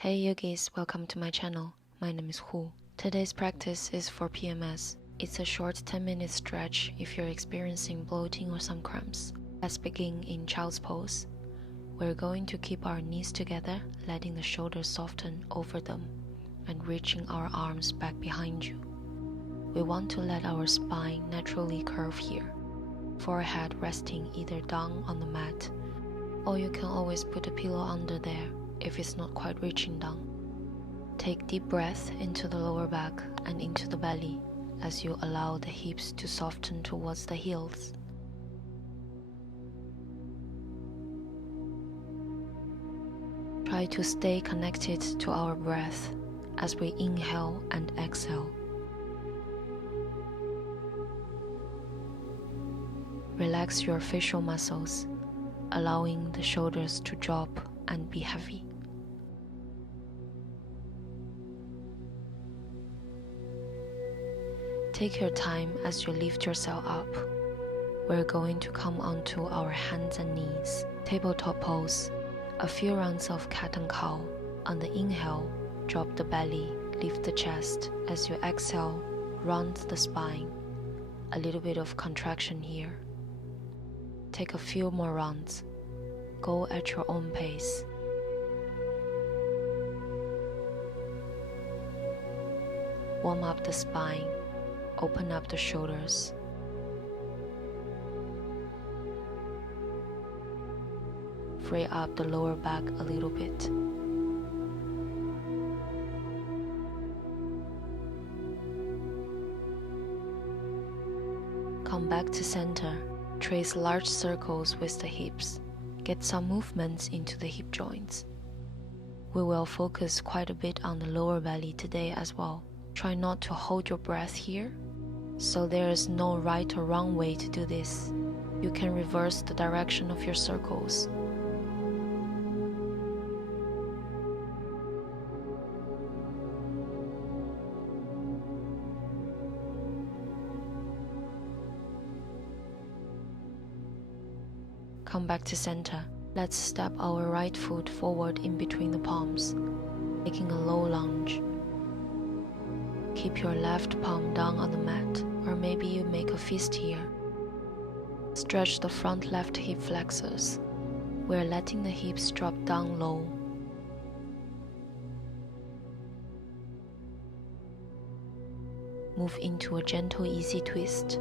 Hey yogis, welcome to my channel. My name is Hu. Today's practice is for PMS. It's a short 10-minute stretch if you're experiencing bloating or some cramps. Let's begin in child's pose. We're going to keep our knees together, letting the shoulders soften over them and reaching our arms back behind you. We want to let our spine naturally curve here. Forehead resting either down on the mat, or you can always put a pillow under there if it's not quite reaching down. Take deep breath into the lower back and into the belly as you allow the hips to soften towards the heels. Try to stay connected to our breath as we inhale and exhale. Relax your facial muscles, allowing the shoulders to drop and be heavy. Take your time as you lift yourself up. We're going to come onto our hands and knees. Tabletop pose. A few rounds of cat and cow. On the inhale, drop the belly, lift the chest. As you exhale, round the spine. A little bit of contraction here. Take a few more rounds. Go at your own pace. Warm up the spine. Open up the shoulders. Free up the lower back a little bit. Come back to center. Trace large circles with the hips. Get some movements into the hip joints. We will focus quite a bit on the lower belly today as well. Try not to hold your breath here, so there is no right or wrong way to do this. You can reverse the direction of your circles. Come back to center. Let's step our right foot forward in between the palms, taking a low lunge. Keep your left palm down on the mat, or maybe you make a fist here. Stretch the front left hip flexors. We're letting the hips drop down low. Move into a gentle, easy twist.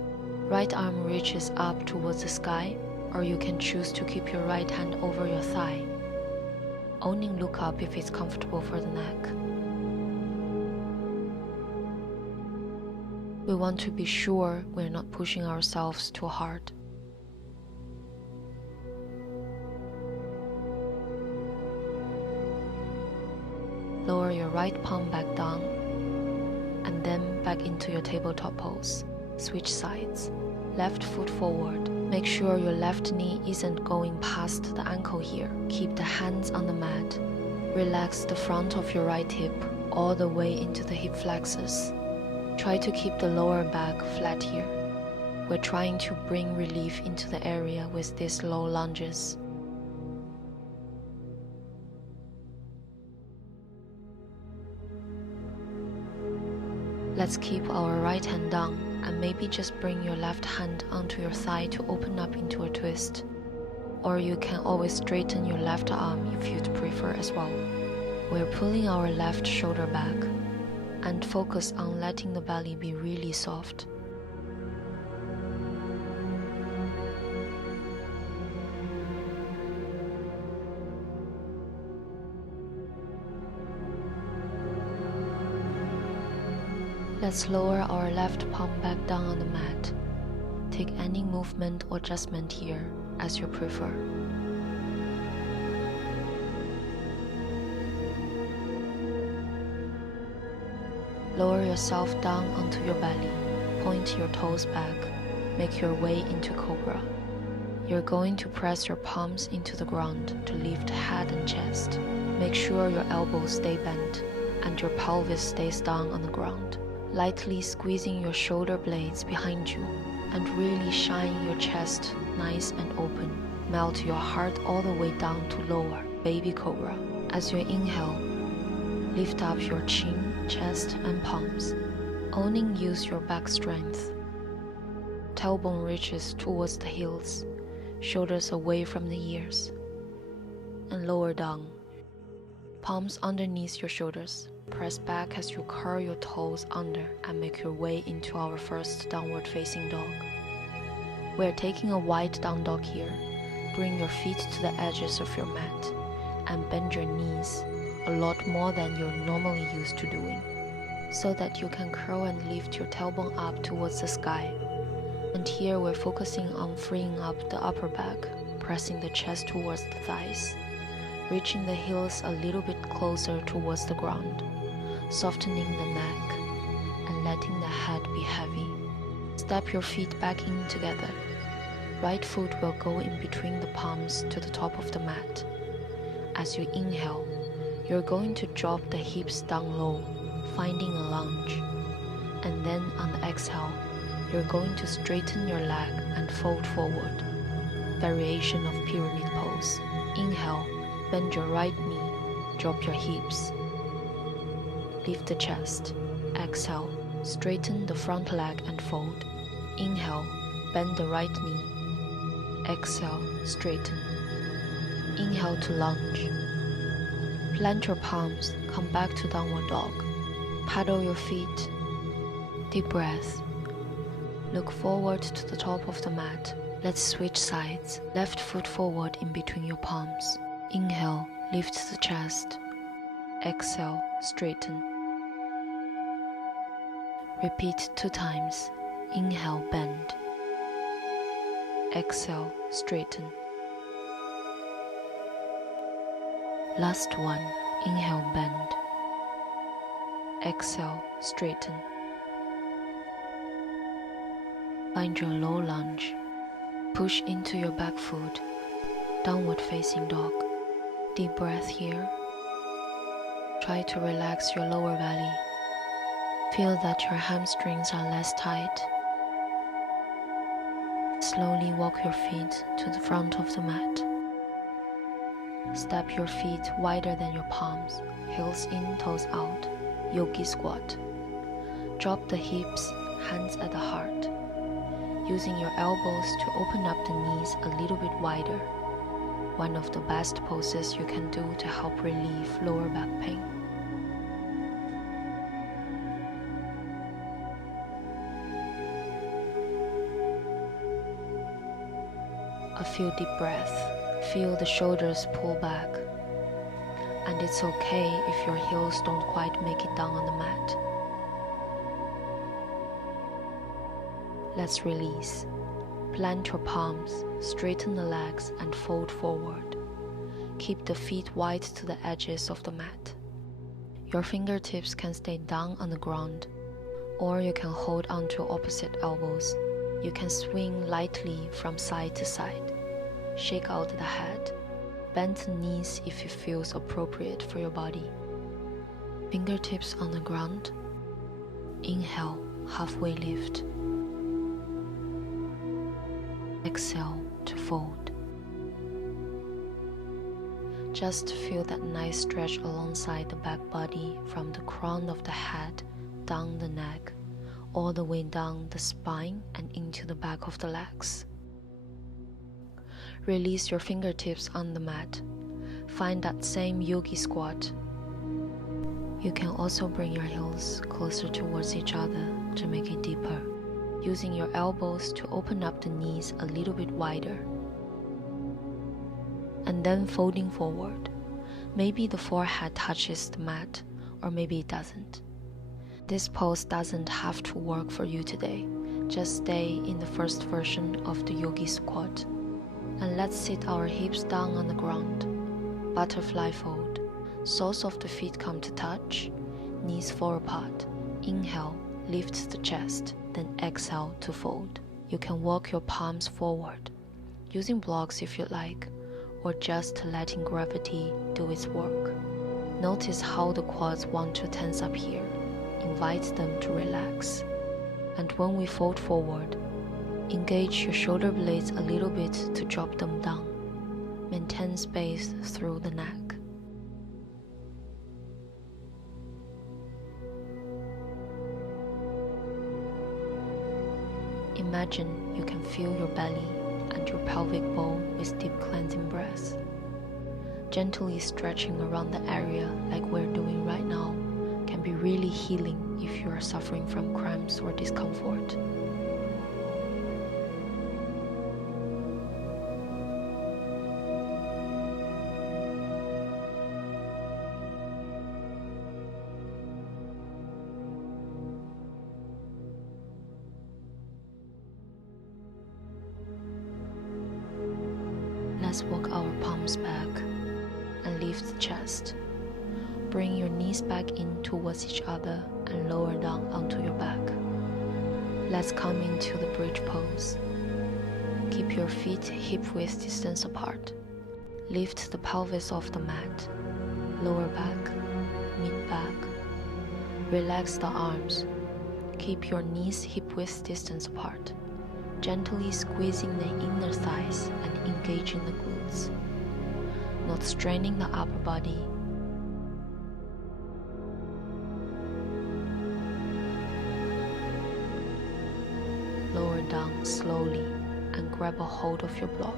Right arm reaches up towards the sky, or you can choose to keep your right hand over your thigh. Only look up if it's comfortable for the neck. We want to be sure we're not pushing ourselves too hard. Lower your right palm back down, and then back into your tabletop pose. Switch sides. Left foot forward. Make sure your left knee isn't going past the ankle here. Keep the hands on the mat. Relax the front of your right hip all the way into the hip flexors. Try to keep the lower back flat here. We're trying to bring relief into the area with these low lunges. Let's keep our right hand down and maybe just bring your left hand onto your thigh to open up into a twist. Or you can always straighten your left arm if you'd prefer as well. We're pulling our left shoulder back and focus on letting the belly be really soft. Let's lower our left palm back down on the mat. Take any movement or adjustment here as you prefer. Lower yourself down onto your belly. Point your toes back. Make your way into cobra. You're going to press your palms into the ground to lift head and chest. Make sure your elbows stay bent and your pelvis stays down on the ground. Lightly squeezing your shoulder blades behind you and really shine your chest nice and open. Melt your heart all the way down to lower, baby cobra. As you inhale, Lift up your chin, chest, and palms. Owning use your back strength. Tailbone reaches towards the heels, shoulders away from the ears, and lower down. Palms underneath your shoulders. Press back as you curl your toes under and make your way into our first downward facing dog. We are taking a wide down dog here. Bring your feet to the edges of your mat and bend your knees a lot more than you're normally used to doing, so that you can curl and lift your tailbone up towards the sky. And here we're focusing on freeing up the upper back, pressing the chest towards the thighs, reaching the heels a little bit closer towards the ground, softening the neck, and letting the head be heavy. Step your feet back in together. Right foot will go in between the palms to the top of the mat. As you inhale, you're going to drop the hips down low, finding a lunge. And then on the exhale, you're going to straighten your leg and fold forward. Variation of pyramid pose. Inhale, bend your right knee, drop your hips. Lift the chest. Exhale, straighten the front leg and fold. Inhale, bend the right knee. Exhale, straighten. Inhale to lunge. Plant your palms, come back to downward dog. Paddle your feet. Deep breath. Look forward to the top of the mat. Let's switch sides. Left foot forward in between your palms. Inhale, lift the chest. Exhale, straighten. Repeat 2 times. Inhale, bend. Exhale, straighten. Last one. Inhale, bend. Exhale, straighten. Find your low lunge. Push into your back foot. Downward facing dog. Deep breath here. Try to relax your lower belly. Feel that your hamstrings are less tight. Slowly walk your feet to the front of the mat. Step your feet wider than your palms, heels in, toes out, yogi squat. Drop the hips, hands at the heart. Using your elbows to open up the knees a little bit wider. One of the best poses you can do to help relieve lower back pain. A few deep breaths. Feel the shoulders pull back. And it's okay if your heels don't quite make it down on the mat. Let's release. Plant your palms, straighten the legs and fold forward. Keep the feet wide to the edges of the mat. Your fingertips can stay down on the ground, or you can hold onto opposite elbows. You can swing lightly from side to side. Shake out the head. Bend the knees if it feels appropriate for your body. Fingertips on the ground. Inhale, halfway lift. Exhale to fold. Just feel that nice stretch alongside the back body from the crown of the head down the neck, all the way down the spine and into the back of the legs. Release your fingertips on the mat. Find that same yogi squat. You can also bring your heels closer towards each other to make it deeper, using your elbows to open up the knees a little bit wider. And then folding forward. Maybe the forehead touches the mat, or maybe it doesn't. This pose doesn't have to work for you today. Just stay in the first version of the yogi squat. And let's sit our hips down on the ground. Butterfly fold. Soles of the feet come to touch. Knees fall apart. Inhale, lift the chest. Then exhale to fold. You can walk your palms forward, using blocks if you like, or just letting gravity do its work. Notice how the quads want to tense up here. Invite them to relax. And when we fold forward, engage your shoulder blades a little bit to drop them down. Maintain space through the neck. imagine you can fill your belly and your pelvic bowl with deep cleansing breaths. Gently stretching around the area like we're doing right now can be really healing if you are suffering from cramps or discomfort. Let's walk our palms back and lift the chest. Bring your knees back in towards each other and lower down onto your back. Let's come into the bridge pose. Keep your feet hip-width distance apart. Lift the pelvis off the mat. Lower back, mid-back. Relax the arms. Keep your knees hip-width distance apart. Gently squeezing the inner thighs and engaging the glutes. Not straining the upper body. Lower down slowly and grab a hold of your block.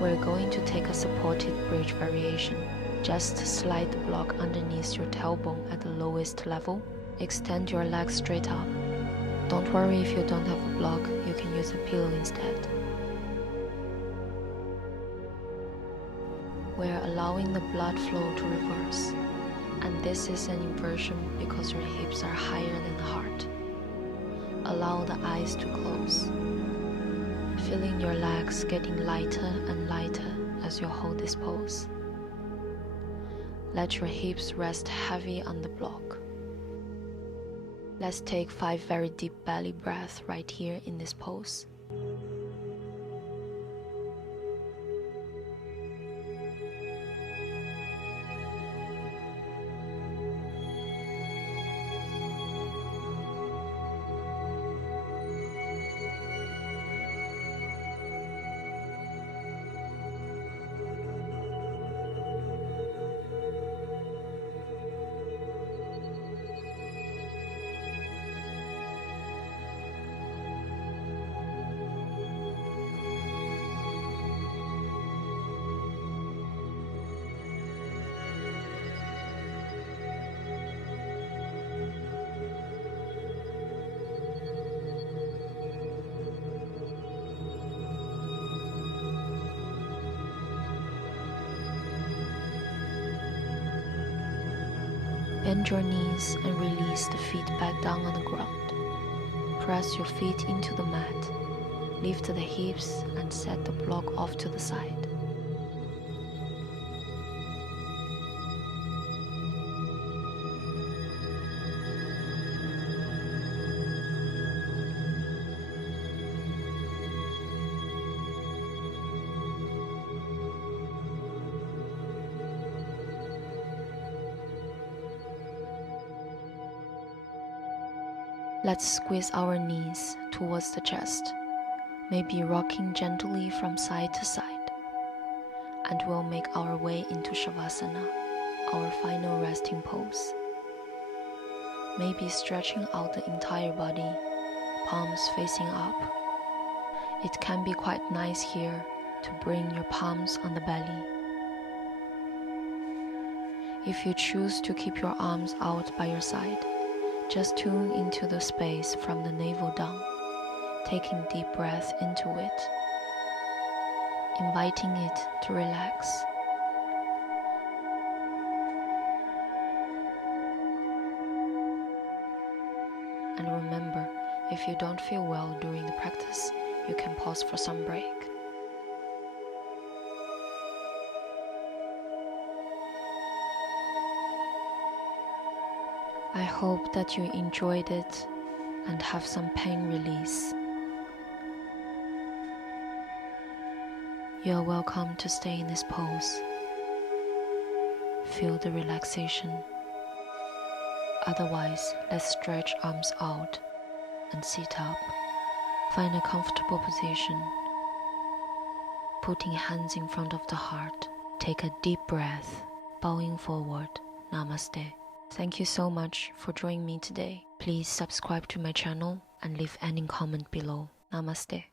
We're going to take a supported bridge variation. Just slide the block underneath your tailbone at the lowest level. Extend your legs straight up. Don't worry if you don't have a block, you can use a pillow instead. We're allowing the blood flow to reverse, and this is an inversion because your hips are higher than the heart. Allow the eyes to close, feeling your legs getting lighter and lighter as you hold this pose. Let your hips rest heavy on the block. Let's take 5 very deep belly breaths right here in this pose. Bend your knees and release the feet back down on the ground. Press your feet into the mat. Lift the hips and set the block off to the side. Let's squeeze our knees towards the chest, maybe rocking gently from side to side. And we'll make our way into Shavasana, our final resting pose. Maybe stretching out the entire body, palms facing up. It can be quite nice here to bring your palms on the belly. If you choose to keep your arms out by your side, just tune into the space from the navel down, taking deep breath into it, inviting it to relax. And remember, if you don't feel well during the practice, you can pause for some break. I hope that you enjoyed it and have some pain release. You are welcome to stay in this pose. Feel the relaxation. Otherwise, let's stretch arms out and sit up. Find a comfortable position. Putting hands in front of the heart. Take a deep breath, bowing forward. Namaste. Thank you so much for joining me today. Please subscribe to my channel and leave any comment below. Namaste.